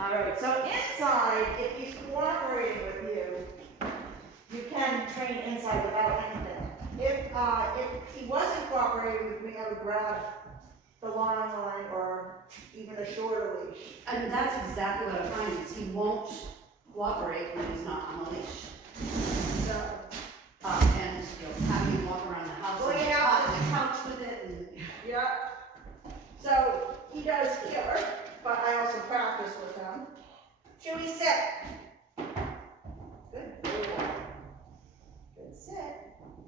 All right, so inside, if he's cooperating with you, you can train inside without anything. If he wasn't cooperating with me, I would grab the long line or even a shorter leash. And that's exactly what I'm finding, is he won't cooperate when he's not on a leash. So, And, you know, having him walk around the house, Well, and yeah. caught on the couch with it, and yeah. So he does here, but I also practice with him. Chewy, sit. Good boy. Good sit.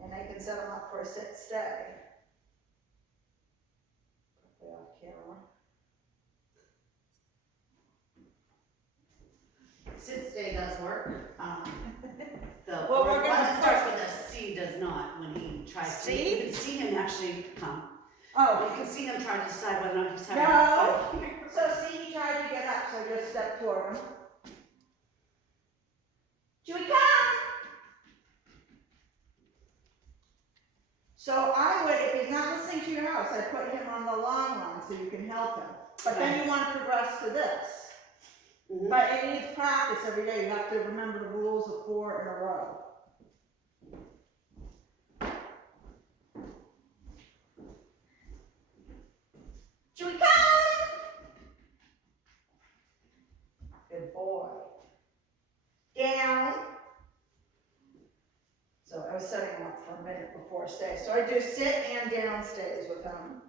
And I can set him up for a sit stay. Put that off camera. sit stay does work. The Well, we're one gonna that starts with a C does not when he tries to. C? You can see him actually come. Oh, You can see him trying to decide whether or not he's having No. a fight here. so see, he tried to get up, so I just stepped toward him. Chewy, come! So I would, if he's not listening to your house, I'd put him on the long line so you can help him. But then you want to progress to this. Mhm. But it needs practice every day. You have to remember the rules of 4 in a row. Chewy, come! Good boy. Down. So I was setting him up for a minute before stay. So I do sit and down stays with him.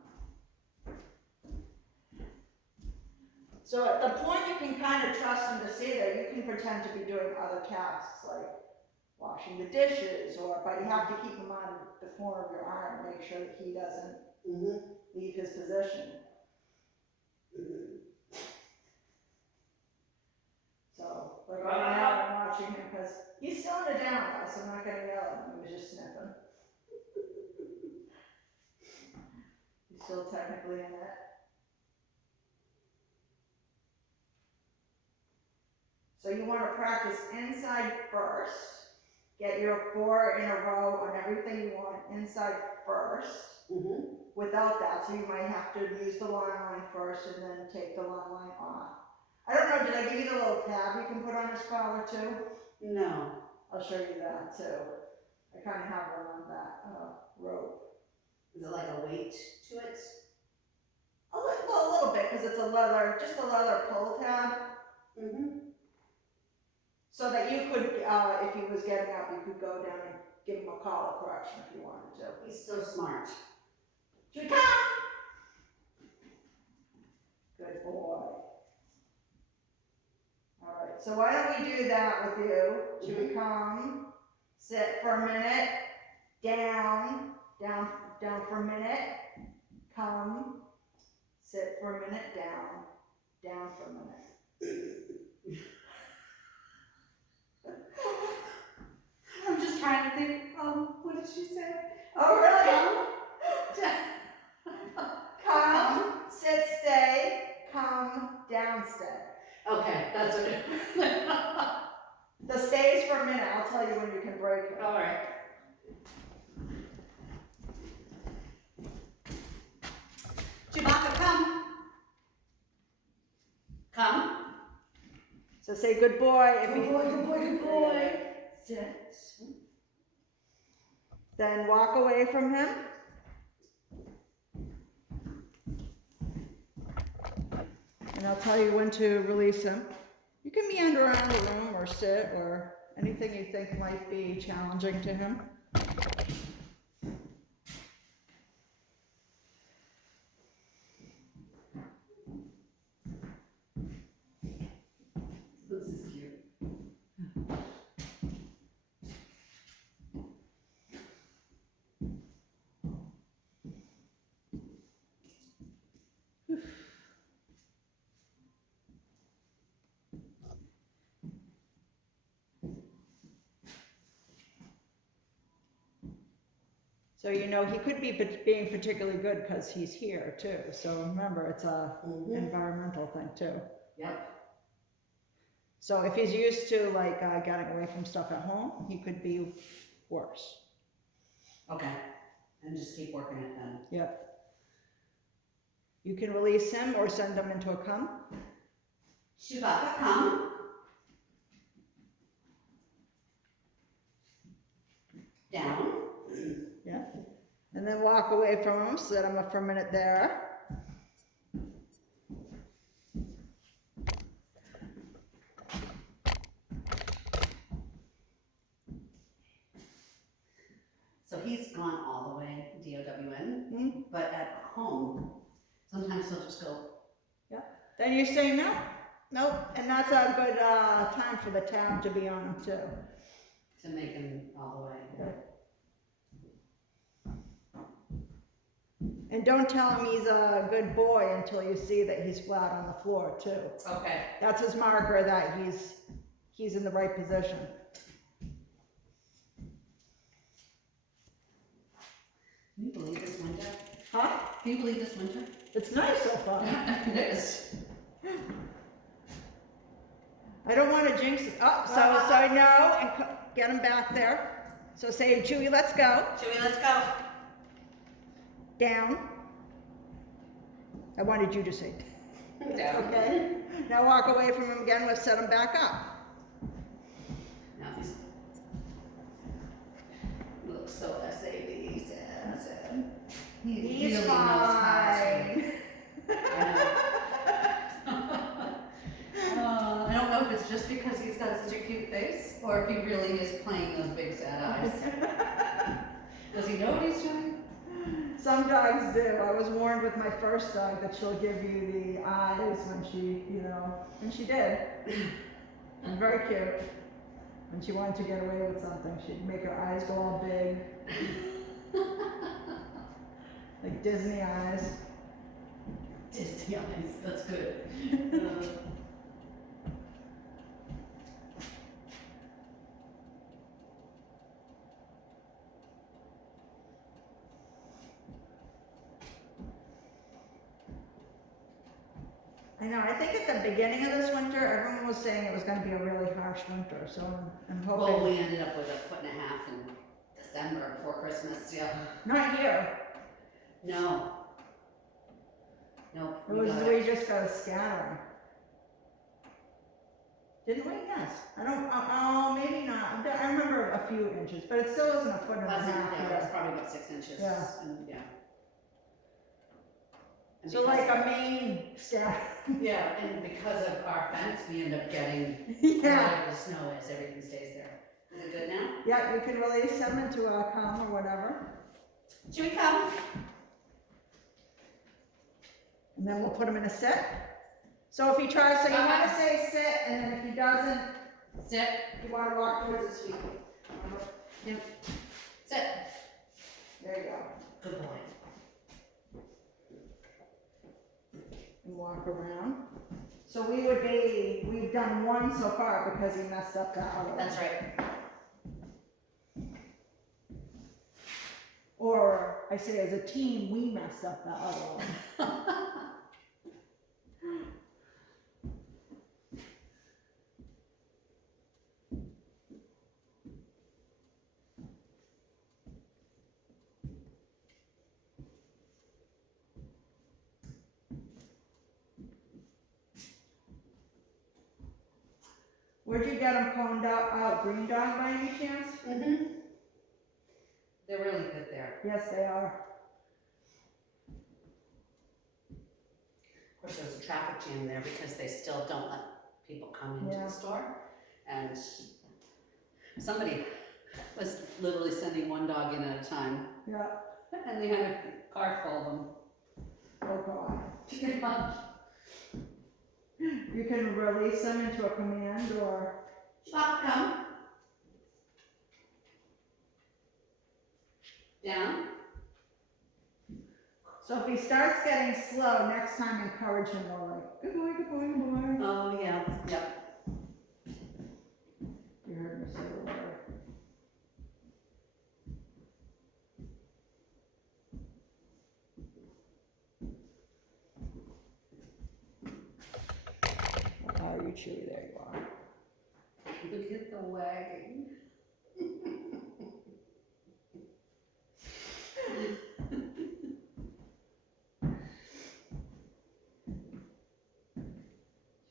So at the point you can kind of trust him to see that, you can pretend to be doing other tasks like washing the dishes, but you have to keep him on the corner of your eye and make sure that he doesn't leave his position. So, but right now I'm watching him because he's still in the down guy, so I'm not going to yell at him. He was just sniffing. He's still technically in it. So you want to practice inside first. Get your 4 in a row on everything you want inside first. Without that, so you might have to use the long line first and then take the long line off. I don't know, did I give you the little tab you can put on his collar too? No. I'll show you that too. I kind of have one on that rope. Is it like a weight to it? A little bit, because it's just a leather pull tab. So that you could, if he was getting up, you could go down and give him a collar correction if you wanted to. He's so smart. Should we come? Good boy. All right, so why don't we do that with you? Should we come, sit for a minute, down for a minute, come, sit for a minute, down for a minute. I'm just trying to think, what did she say? Oh, really? Come, sit, stay, come, down, stay. Okay, that's it. The stays for a minute, I'll tell you when you can break it. All right. Chewbacca, come. Come. So say good boy. Good boy, good boy, good boy. Sit. Then walk away from him. And I'll tell you when to release him. You can meander around the room or sit or anything you think might be challenging to him. This is cute. So you know he could be being particularly good because he's here too. So remember, it's a environmental thing too. Yep. So if he's used to like getting away from stuff at home, he could be worse. Okay. And just keep working it then. Yep. You can release him or send him into a come. Chewbacca, come. Down. Yeah. And then walk away from him, sit him for a minute there. So he's gone all the way, DOWN, Hmm? but at home, sometimes he'll just go, Then you say no, nope, and that's a good time for the tab to be on him too. to make him all the way. And don't tell him he's a good boy until you see that he's flat on the floor too. Okay. That's his marker that he's in the right position. Can you believe this winter? Huh? Can you believe this winter? It's nice so far. It is. I don't want to jinx it. Oh, so no, and get him back there. So say, Chewy, let's go. Chewy, let's go. Down. I wanted you to say. Down. Okay. Now walk away from him again. We'll set him back up. Now he's looks so SAD, sad. He's really fine. I don't know if it's just because he's got such a cute face, or if he really is playing those big sad eyes. Does he know what he's doing? Some dogs do. I was warned with my first dog that she'll give you the eyes when she, and she did. And very cute. When she wanted to get away with something, she'd make her eyes go all big. Like Disney eyes. Disney eyes, that's good. I know, I think at the beginning of this winter, everyone was saying it was gonna be a really harsh winter, so I'm hoping. Well, we ended up with 1.5 feet in December before Christmas, yeah. Not here. No. No. We just got a scattering. Didn't we? Yes. I don't, oh, maybe not. I remember a few inches, but it still isn't a foot and a half Yeah, here. it's probably about 6 inches. Yeah. And, yeah. And So because like a main scattering. yeah, and because of our fence, we end up getting Yeah. whatever the snow is, everything stays there. Is it good now? Yeah, you can release them into a calm or whatever. Should we come? And then we'll put him in a sit. So if he tries, so you want to say sit, and then if he doesn't, Sit. you want to walk towards his feet. Yep. Sit. There you go. Good boy. And walk around. So we've done one so far because he messed up that other one. That's right. Or I say as a team, we messed up that other one. Where'd you get them coned out Green Dog by any chance? Mm-hmm. They're really good there. Yes, they are. Of course, there's a traffic jam there because they still don't let people come into Yeah. the store. And somebody was literally sending one dog in at a time. Yeah. And they had a car full of them. Oh God. Yeah. You can release them into a command or. Chewbacca, come. Down. So if he starts getting slow, next time encourage him more like, good boy, good boy, good boy. Oh, yeah. Yep. You heard me say the word. Oh, you Chewy, there you are. Look at the wagging.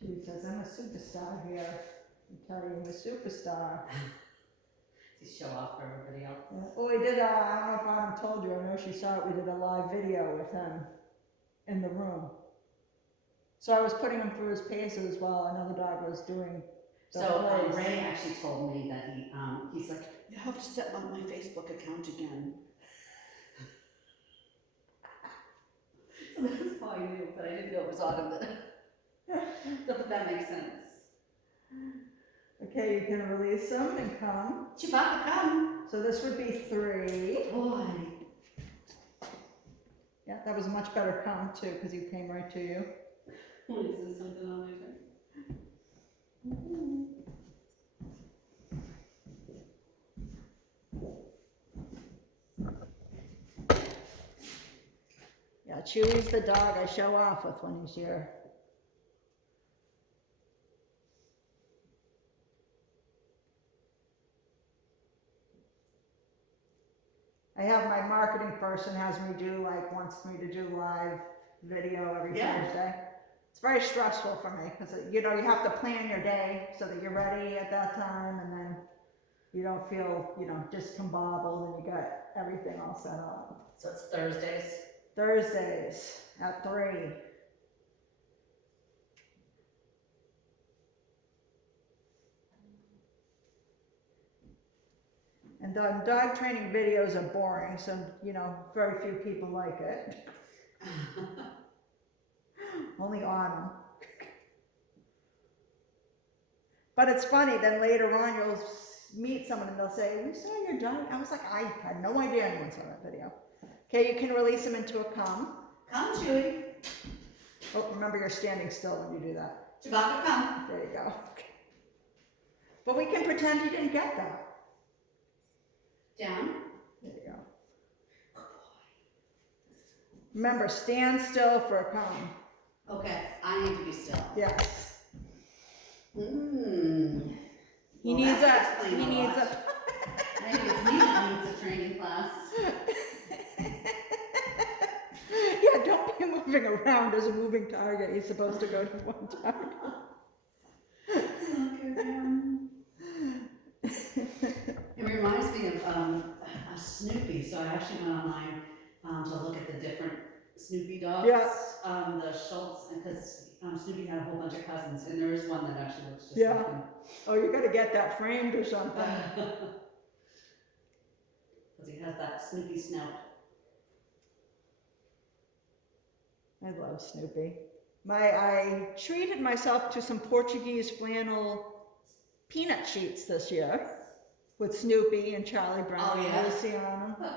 Chewy's says, I'm a superstar here. I tell you, I'm a superstar. To show off for everybody else. Yeah. Oh, we did, I don't know if Autumn told you, I know she saw it, we did a live video with him in the room. So I was putting him through his paces while another dog was doing the So plays. Ray actually told me that he's like, You have to set up my Facebook account again. so that's how I knew, but I didn't know it was Autumn that. So but that makes sense. Okay, you can release him and come. Chewbacca, come. So this would be 3. Boy. Yeah, that was a much better come too, because he came right to you. Is there something on my turn? Yeah, Chewy's the dog I show off with when he's here. I have my marketing person has me do wants me to do live video every Thursday. It's very stressful for me because you have to plan your day so that you're ready at that time, and then you don't feel discombobbled, and you got everything all set up. So it's Thursdays. Thursdays at 3. And dog training videos are boring, so very few people like it. Only Autumn. But it's funny, then later on you'll meet someone and they'll say, we saw your dog. I was like, I had no idea anyone saw that video. Okay, you can release him into a come. Come, Chewy. Oh, remember you're standing still when you do that. Chewbacca, come. There you go. But we can pretend you didn't get that. Down. There you go. Remember, stand still for a come. Okay, I need to be still. Yes. Mmm. He needs a. Maybe it's me that needs a training class. Yeah, don't be moving around as a moving target. You're supposed to go to one target. It reminds me of a Snoopy. So I actually went online to look at the different Snoopy dogs. Yeah. The Schultz, because Snoopy had a whole bunch of cousins, and there is one that actually looks just Yeah. like him. Oh, you got to get that framed or something. Because he has that Snoopy snout. I love Snoopy. I treated myself to some Portuguese flannel peanut sheets this year with Snoopy and Charlie Brown and Lucy on them.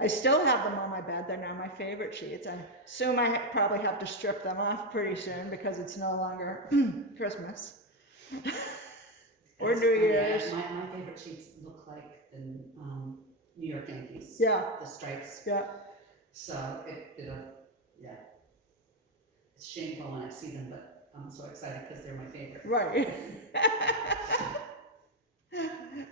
I still have them on my bed. They're now my favorite sheets. I assume I probably have to strip them off pretty soon because it's no longer Christmas or New Year's. Yeah, my favorite sheets look like the New York Yankees. Yeah. The stripes. Yeah. So yeah. It's shameful when I see them, but I'm so excited because they're my favorite. Right.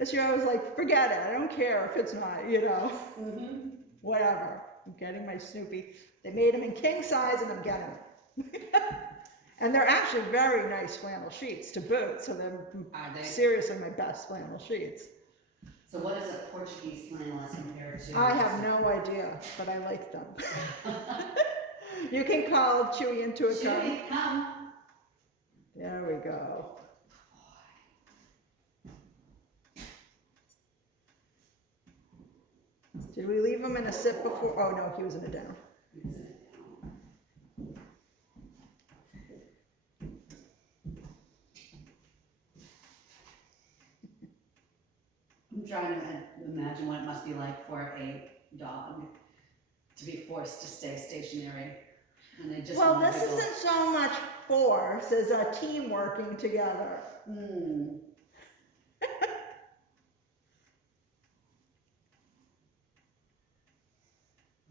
This year I was like, forget it. I don't care if it's not, Mm-hmm. whatever. I'm getting my Snoopy. They made them in king size and I'm getting them. And they're actually very nice flannel sheets to boot. So they're seriously my best flannel sheets. So what is a Portuguese flannel as compared to? I have no idea, but I like them. You can call Chewy into a Chewy, come. There we go. Did we leave him in a sit before? Oh no, he was in a down. I'm trying to imagine what it must be like for a dog to be forced to stay stationary. And they just Well, this isn't so much force as a team working together. Mm.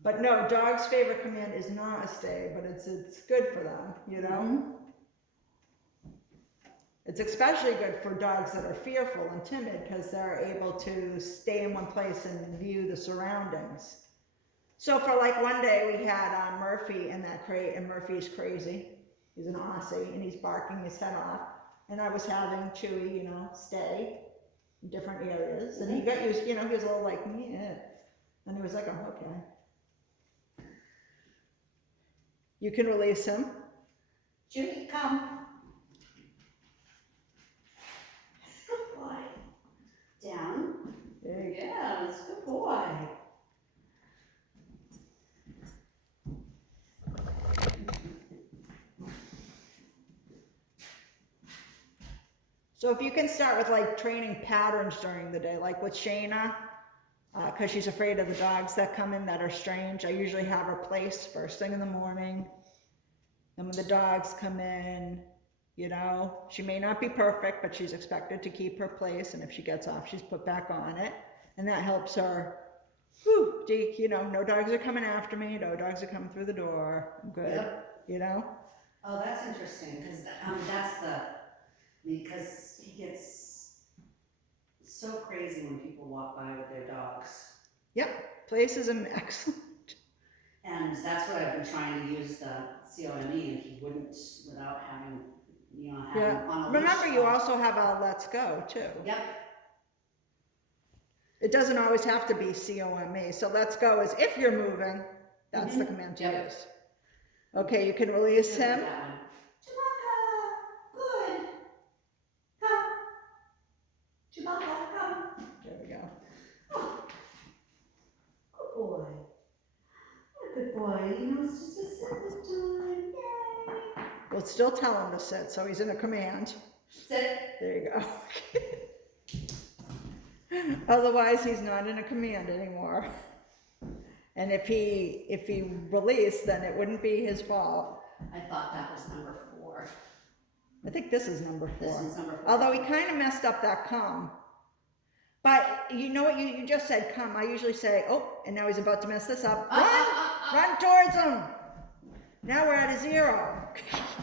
But no, dog's favorite command is not a stay, but it's good for them, Mm-hmm. It's especially good for dogs that are fearful and timid because they're able to stay in one place and view the surroundings. So for like one day we had Murphy in that crate, and Murphy's crazy. He's an Aussie, and he's barking his head off. And I was having Chewy, you know, stay in different areas, and he got used, you know, he was a little like, yeah. And he was like, oh, okay. You can release him. Chewy, come. Good boy. Down. There you go. Yes, good boy. So if you can start with like training patterns during the day, like with Shayna, because she's afraid of the dogs that come in that are strange. I usually have her place first thing in the morning. And when the dogs come in, you know, she may not be perfect, but she's expected to keep her place. And if she gets off, she's put back on it. And that helps her, whew, you know, no dogs are coming after me. No dogs are coming through the door. I'm good, Yep. you know? Oh, that's interesting, because because he gets so crazy when people walk by with their dogs. Yep, place is an excellent. And that's what I've been trying to use the COME, and he wouldn't without having, you know, having on a leash. Remember, you also have a Let's Go too. Yep. It doesn't always have to be COME. So Let's Go is if you're moving, that's the command to Yep. use. Okay, you can release him. That one. Chewbacca, good. Come. Chewbacca, come. There we go. Oh. Good boy. What a good boy. He knows just to sit this time. Yay. We'll still tell him to sit, so he's in a command. Sit. There you go. Otherwise, he's not in a command anymore. And if he released, then it wouldn't be his fault. I thought that was number 4. I think this is number 4. This is number 4. Although he kind of messed up that come. But you know what, you just said come. I usually say, oh, and now he's about to mess this up. Run towards him. Now we're at a 0.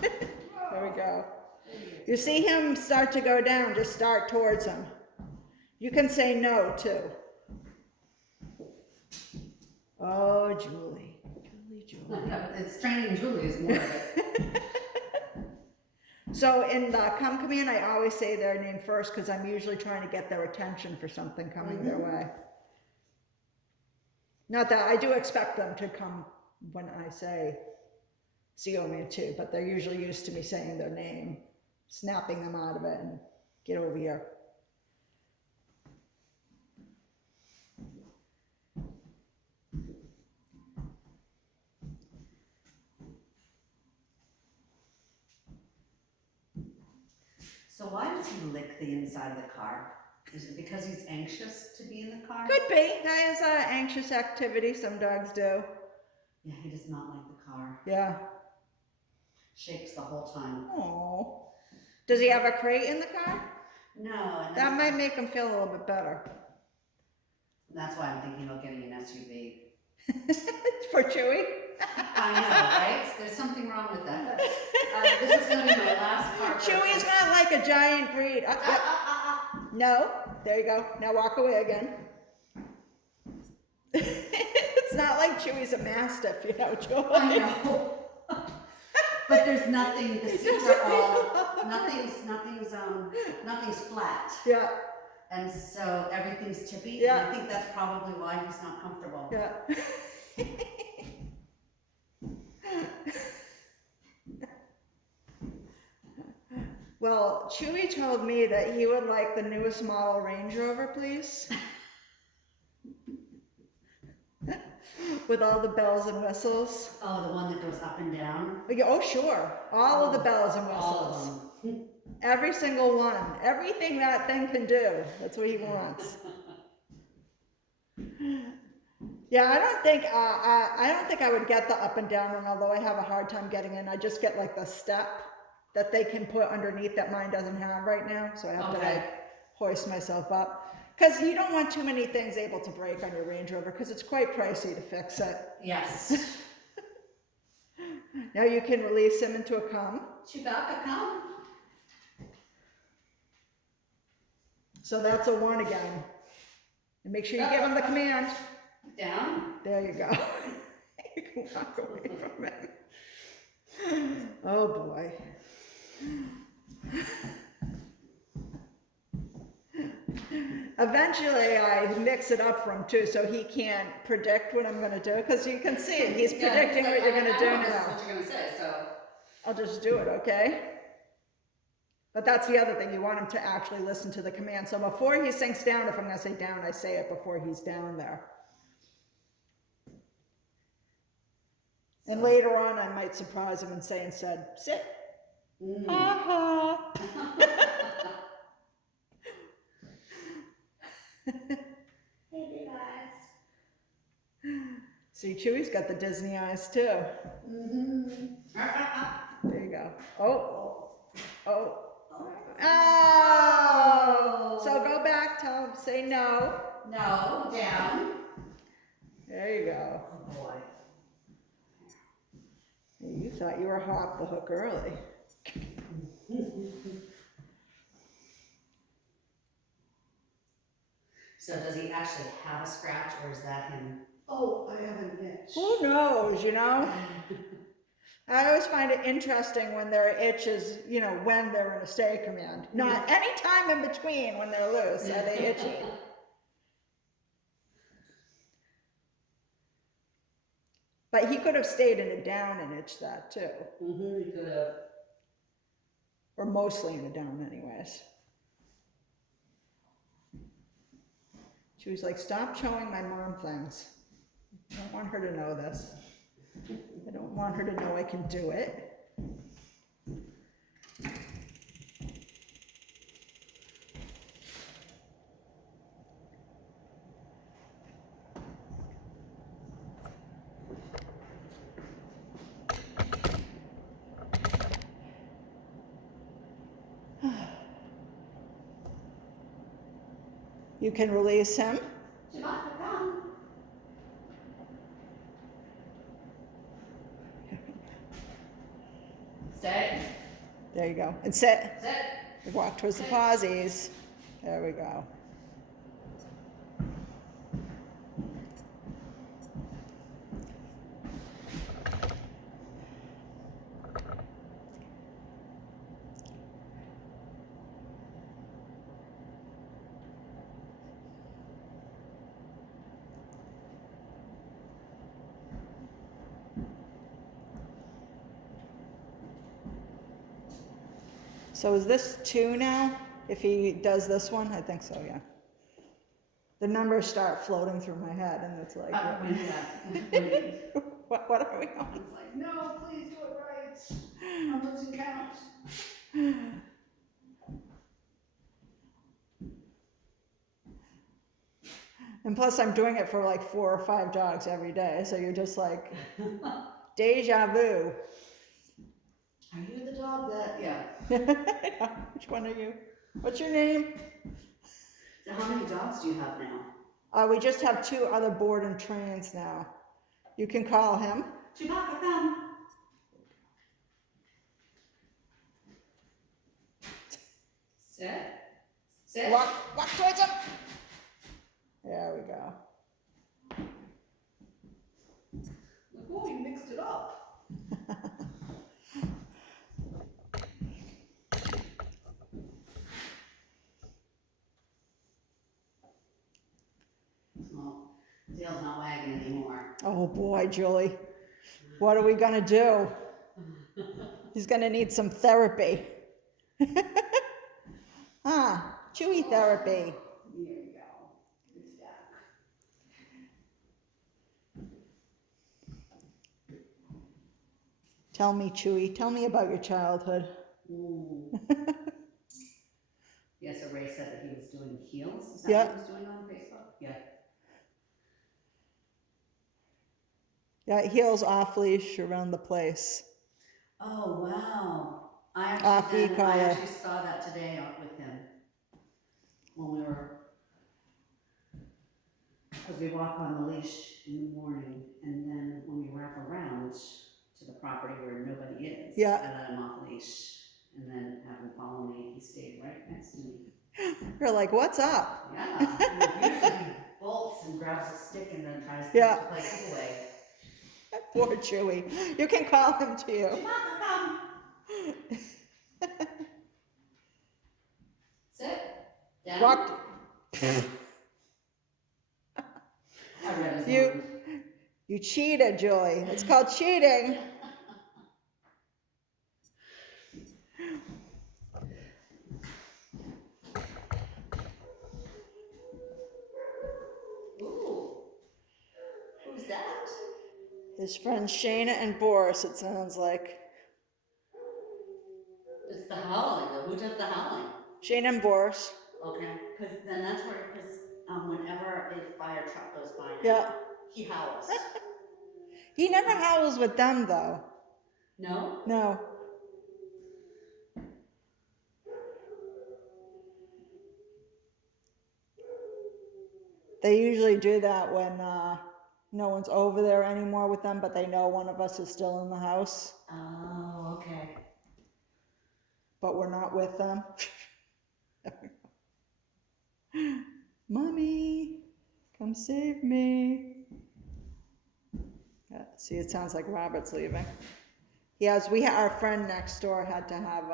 There we go. You see him start to go down, just start towards him. You can say no too. Oh, Julie. Julie. It's training Julie is more of it. So in the come command, I always say their name first because I'm usually trying to get their attention for something coming their way. Not that I do expect them to come when I say COME too, but they're usually used to me saying their name, snapping them out of it and get over here. So why does he lick the inside of the car? Is it because he's anxious to be in the car? Could be. That is an anxious activity. Some dogs do. Yeah, he does not like the car. Yeah. Shakes the whole time. Oh. Does he have a crate in the car? No. And That might make him feel a little bit better. That's why I'm thinking about getting an SUV. For Chewy? I know, right? There's something wrong with that. This is going to be my last car. Chewy's not like a giant breed. No. There you go. Now walk away again. It's not like Chewy's a mastiff, you know, Joy. I know. But there's nothing, the seats are all, nothing's flat. Yeah. And so everything's tippy. Yeah. And I think that's probably why he's not comfortable. Yeah. Well, Chewy told me that he would like the newest model Range Rover, please. With all the bells and whistles. Oh, the one that goes up and down? Oh, sure. All of the bells and All whistles. of them. Every single one. Everything that thing can do. That's what he wants. Yeah, I don't think I would get the up and down one, although I have a hard time getting in. I just get like the step that they can put underneath that mine doesn't have right now. So I have to like hoist myself up. Because you don't want too many things able to break on your Range Rover because it's quite pricey to fix it. Yes. Now you can release him into a come. Chewbacca, come. So that's a 1 again. And make sure you give him the command. Down. There you go. You can walk away from it. Oh, boy. Eventually, I mix it up for him too, so he can't predict what I'm gonna do, because you can see it, he's predicting what you're gonna do I know now. what you're gonna say, so. I'll just do it, okay? But that's the other thing, you want him to actually listen to the command. So before he sinks down, if I'm gonna say down, I say it before he's down there. And later on, I might surprise him and say instead, sit. Ha ha. Hey, big eyes. See, Chewy's got the Disney eyes too. There you go. Oh, oh. Oh! So go back, tell him, say no. No, down. There you go. Oh, boy. You thought you were off the hook early. So does he actually have a scratch, or is that him? Oh, I have an itch. Who knows, you know? I always find it interesting when their itch is, you know, when they're in a stay command. Not any time in between when they're loose are they itchy. But he could have stayed in a down and itched that too. He could have. Or mostly in a down anyways. She was like, stop showing my mom things. I don't want her to know this. I don't want her to know I can do it. You can release him. Chewbacca, come. Stay. There you go. And sit. Sit. Walk towards the posies. There we go. So is this 2 now? If he does this one? I think so, yeah. The numbers start floating through my head and it's like, what are we on? It's like, no, please do it right. I'm losing count. And plus I'm doing it for like 4 or 5 dogs every day. So you're just like, deja vu. Are you the dog that? Yeah. Which one are you? What's your name? So how many dogs do you have now? We just have 2 other board and trains now. You can call him. Chewbacca, come. Sit. Sit. Walk towards him. There we go. Oh, you mixed it up. Well, tail's not wagging anymore. Oh boy, Julie. What are we gonna do? He's gonna need some therapy. Chewy therapy. Here we go. It's back. Tell me, Chewy, tell me about your childhood. Yes, so Ray said that he was doing heels. Is that Yeah. what he was doing on Facebook? Yeah. Yeah, heels off leash around the place. Oh, wow. Off I e-collar. actually saw that today with him when we were, because we walk on the leash in the morning, and then when we wrap around to the property where nobody is, Yeah. I let him off leash and then have him follow me. He stayed right next to me. You're like, what's up? Yeah. Usually he bolts and grabs a stick and then tries Yeah. to play giveaway. Poor Chewy. You can call him too. Chewbacca, come. Sit. Down. Walk. I read his You- mind. You cheated, Julie. It's called cheating. Ooh. Who's that? His friends Shayna and Boris, it sounds like. It's the howling though. Who does the howling? Shayna and Boris. Okay. Because then that's where, because whenever a fire truck goes by now, Yeah. he howls. He never howls with them, though. No? No. They usually do that when no one's over there anymore with them, but they know one of us is still in the house, Oh, okay. but we're not with them. Mommy, come save me. Yeah, see, it sounds like Robert's leaving. Yes, our friend next door had to have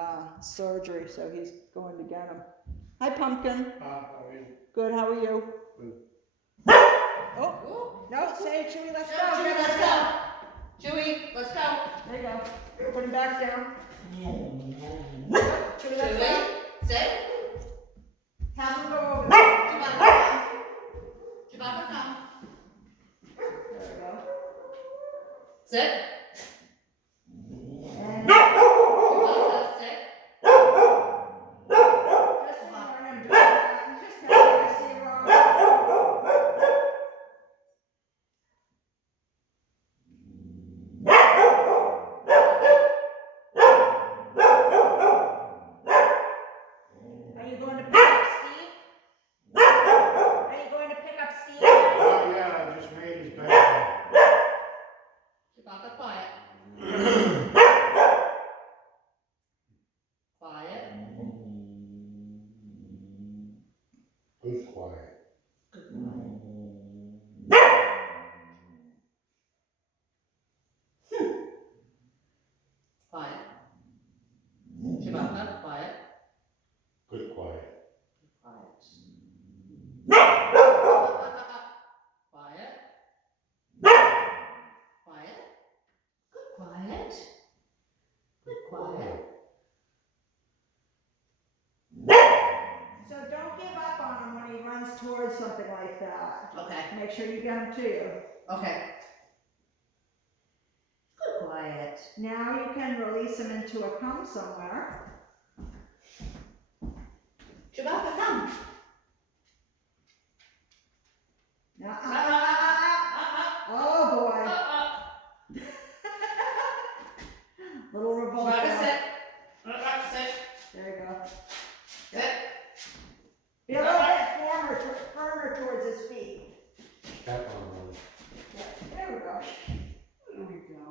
surgery, so he's going to get him. Hi, Pumpkin. Good, how are you? Good. Oh, no, say it, Chewy, let's go. Chewy, let's go. Chewy, let's go. There you go. Put him back down. Chewy, let's go. Chewy, sit. Have him go over there. Chewbacca, come. Chewbacca, come. There we go. Sit. And Chewbacca, sit. just ignore him doing that. He's just happy to see Robert. Are you going to pick up Steve? Are you going to pick up Steve? Oh, yeah, I just made his bed. Chewbacca, quiet. Quiet. Who's quiet? Quiet. Chewbacca, quiet. Good quiet. Quiet. Quiet. Quiet. Good quiet. Good quiet. So don't give up on him when he runs towards something like that. Okay. Make sure you get him to you. Okay. Good quiet. Now you can release him into a come somewhere. Chewbacca, come. Now, oh boy. Little revolt. Chewbacca, there. sit. Sit. There you go. Sit. Be a little bit firmer towards his feet. Step on one. Yeah, there we go. There we go.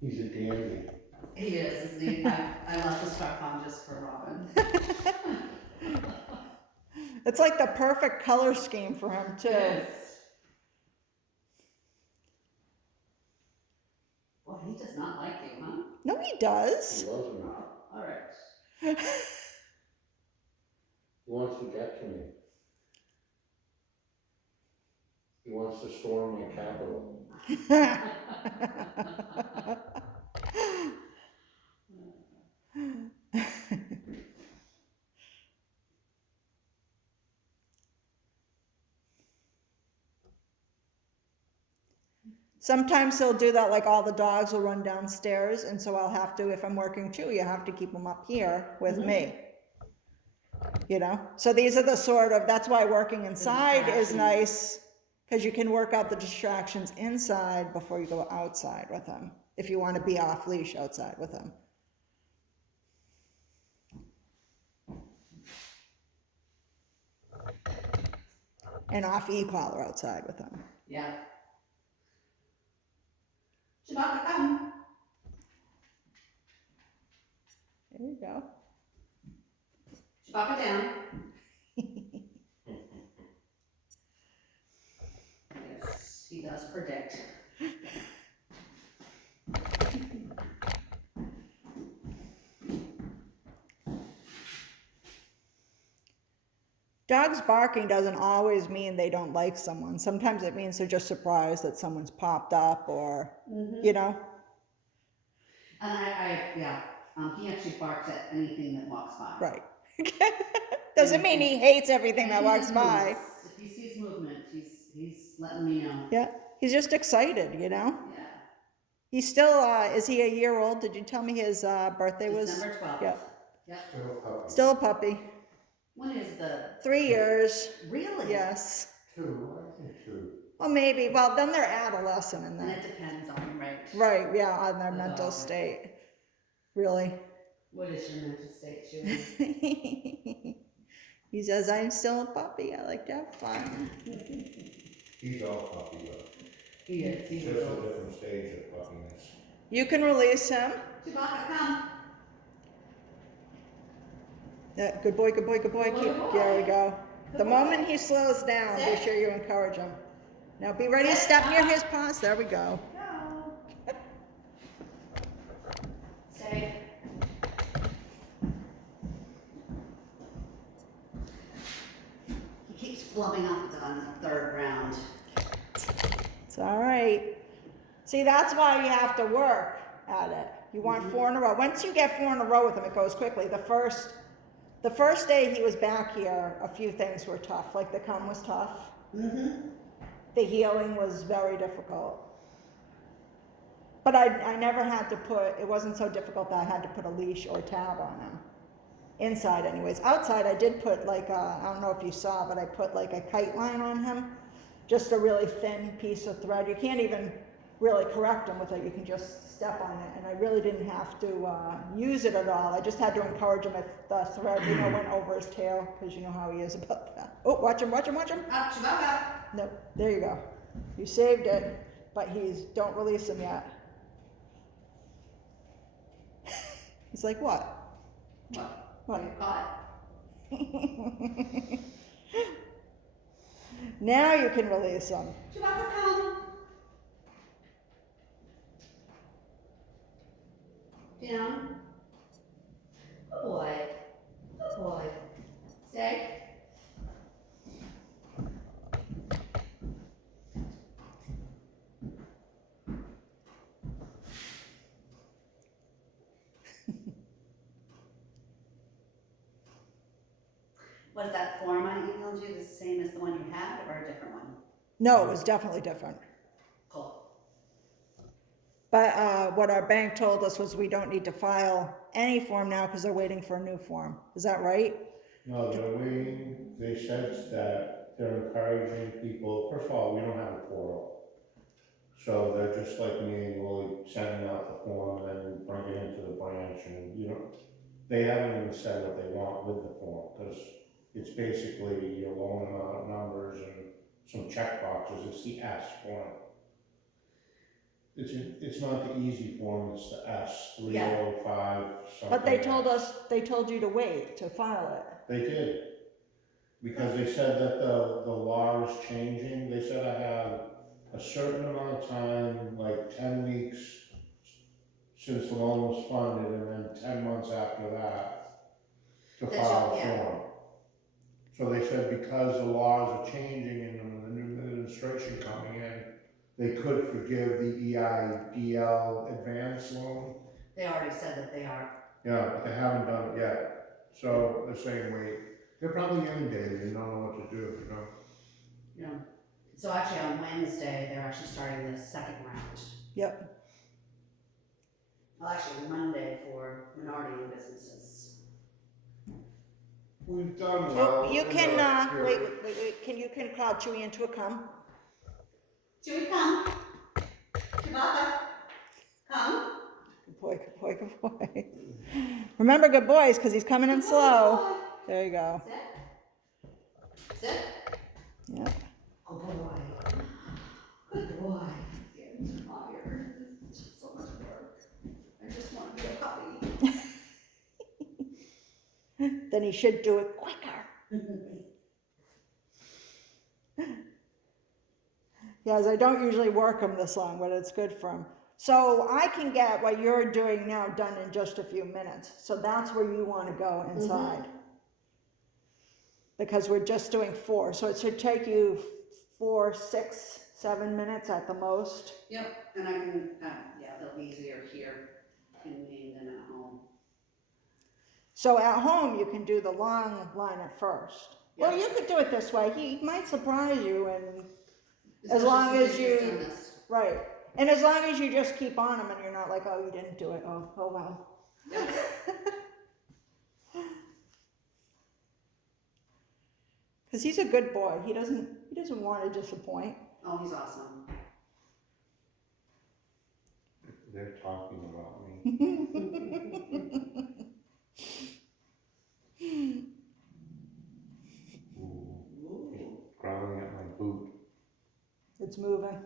He's a dandy. He is, isn't he? I left the strap on just for Robin. It's like the perfect color scheme for him too. Yes. Well, he does not like you, huh? No, he He does. loves me. All right. He wants to get to me. He wants to storm my capital. Sometimes he'll do that, like all the dogs will run downstairs, and so I'll have to, if I'm working Chewy, I have to keep them up here with me. You know? So these are the sort of, that's why working inside is distractions. nice, because you can work out the distractions inside before you go outside with them, if you want to be off leash outside with them. And off e-collar outside with them. Yeah. Chewbacca, come. There you go. Chewbacca down. Yes, he does predict. Dogs barking doesn't always mean they don't like someone. Sometimes it means they're just surprised that someone's popped up or, you know. And he actually barks at anything that walks by. Right. Doesn't mean he hates everything that walks by. If he sees movement, he's letting me know. Yeah, he's just excited, you know. Yeah. He's still, is he a year old? Did you tell me his birthday was? December 12th. Yeah. Yep. Still a puppy. When is the? 3 years. Really? Yes. 2, I think 2. Well, maybe. Well, then they're adolescent and And then. it depends on, right? Right, yeah, on their The mental dog. state. Really. What is your mental state, Chewy? He says, I'm still a puppy. I like to have fun. He's all puppy though. He is. He's He's just a different stage of puppiness. You can release him. Chewbacca, come. Yeah, good boy, good boy, good boy. Good boy, good boy. There we go. Good The boy. moment he slows down, be Sit. sure you encourage him. Now be ready to step near his paws. There we go. Go. Stay. He keeps flubbing up on the third round. It's all right. See, that's why you have to work at it. You want 4 in a row. Once you get 4 in a row with him, it goes quickly. The first day he was back here, a few things were tough. Like the cum was tough. Mm-hmm. The healing was very difficult. But I never had to put, it wasn't so difficult that I had to put a leash or tab on him. Inside anyways. Outside I did put like a, I don't know if you saw, but I put like a kite line on him. Just a really thin piece of thread. You can't even really correct him with it. You can just step on it. And I really didn't have to use it at all. I just had to encourage him if the thread, went over his tail, because you know how he is about that. Oh, watch him, watch him, watch him. Up, Chewbacca. Nope, there you go. You saved it, but don't release him yet. He's like, what? What? What? You caught? Now you can release him. Chewbacca, come. Down. Good boy. Good boy. Stay. Was that form I emailed you the same as the one you had or a different one? No, it was definitely different. Cool. But what our bank told us was we don't need to file any form now because they're waiting for a new form. Is that right? No, they're waiting, they said that they're encouraging people, first of all, we don't have a portal. So they're just like manually sending out the form and then bring it into the branch and, they haven't even said what they want with the form, because it's basically your loan amount numbers and some check boxes, it's the S form. It's not the easy form, it's the S, 305 something. But they told you to wait to file it. They did, because they said that the law is changing. They said I have a certain amount of time, like 10 weeks since the loan was funded, and then 10 months after that to file a form. So they said because the laws are changing and the new administration coming in, they could forgive the EIDL advance loan. They already said that they are. Yeah, but they haven't done it yet. So they're saying, wait, they're probably inundated and don't know what to do, Yeah. So actually on Wednesday, they're actually starting the second round. Yep. Well, actually Monday for minority-owned businesses. We've done Oh, you can, wait, you can call Chewy into a come. Chewy, come. Chewbacca, come. Good boy, good boy, good boy. Remember, good boys, because he's coming in slow. There you go. Sit. Sit. Yep. Good boy. Good boy. Getting tired. It's just so much work. I just want to be a puppy. then he should do it quicker. Yes, I don't usually work them this long, but it's good for him. So I can get what you're doing now done in just a few minutes. So that's where you want to go inside. Because we're just doing 4. So it should take you 4, 6, 7 minutes at the most. Yep, and I can, yeah, they'll be easier here in Maine than at home. So at home, you can do the long line at first. Yeah. Well, you could do it this way. He might surprise you, and Especially long since as we've just you- done this. right. And as long as you just keep on him and you're not like, oh, you didn't do it. Oh well. Yep. Because he's a good boy. He doesn't want to disappoint. Oh, he's awesome. They're talking about me. Ooh, he's growling at my boot. It's moving.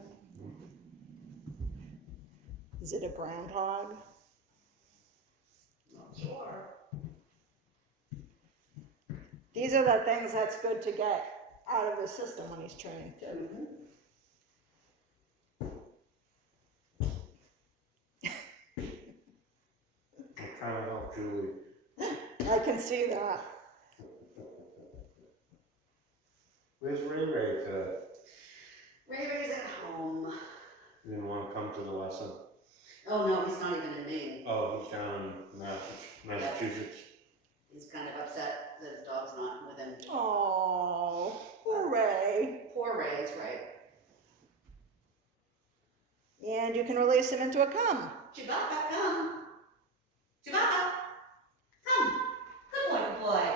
Is it a groundhog? Not sure. These are the things that's good to get out of his system when he's trained too. I'm trying to help Chewy. I can see that. Where's Ray Ray today? Ray Ray's at home. He didn't want to come to the lesson. Oh, no, he's not even in Maine. Oh, he's down in Massachusetts. He's kind of upset that his dog's not with him. Oh, hooray. Poor Ray's, right? And you can release him into a cum. Chewbacca, come. Chewbacca, come. Good boy, good boy.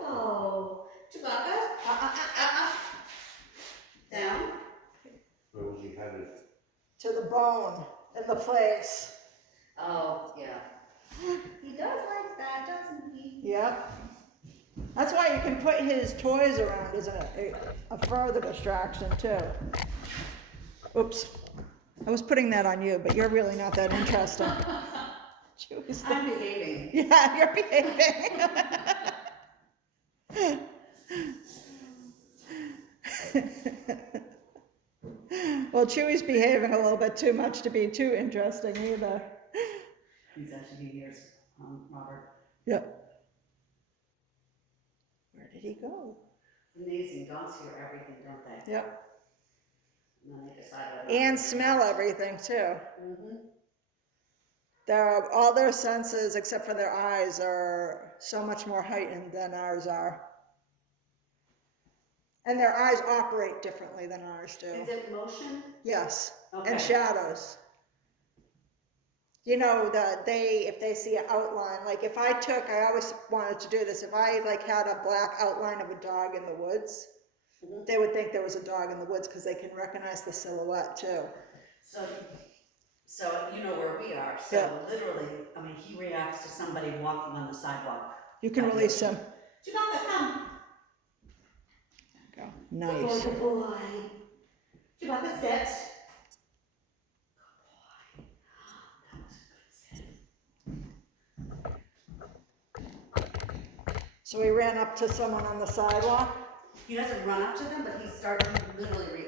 Oh, Chewbacca. Down. Where was he headed? To the bone in the place. Oh, yeah. He does like that, doesn't he? Yep. That's why you can put his toys around as a further distraction too. Oops. I was putting that on you, but you're really not that interesting. Chewy's I'm behaving. yeah, you're behaving. Well, Chewy's behaving a little bit too much to be too interesting either. He's actually years, Robert. Yep. Where did he go? Amazing. Dogs hear everything, don't they? Yep. And then they decide whether. And smell everything too. All their senses, except for their eyes, are so much more heightened than ours are. And their eyes operate differently than ours do. Is it motion? Yes, Okay. and shadows. You know, if they see an outline, like if I always wanted to do this, if I like had a black outline of a dog in the woods, they would think there was a dog in the woods because they can recognize the silhouette too. So you know where we are. So Yeah. literally, I mean, he reacts to somebody walking on the sidewalk. You can release him. Chewbacca, come. Go. Nice. Good boy. Chewbacca, sit. So we ran up to someone on the sidewalk. He doesn't run up to them, but he literally